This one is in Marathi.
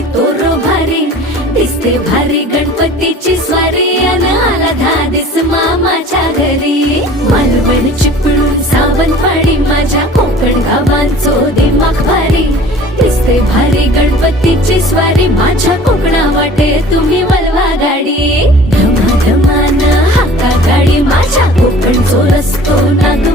बाई तोर भारी दिसते भारी गणपतीची स्वारी अन आला धादिस मामाच्या घरी मालवण चिपळूण सावंतवाडी माझ्या कोकण गावांचो दिमाग भारी दिसते भारी गणपतीची स्वारी माझ्या कोकणा वाटे तुम्ही वलवा गाडी धमा धमान हाका गाडी माझ्या कोकणचो रस्तो नाग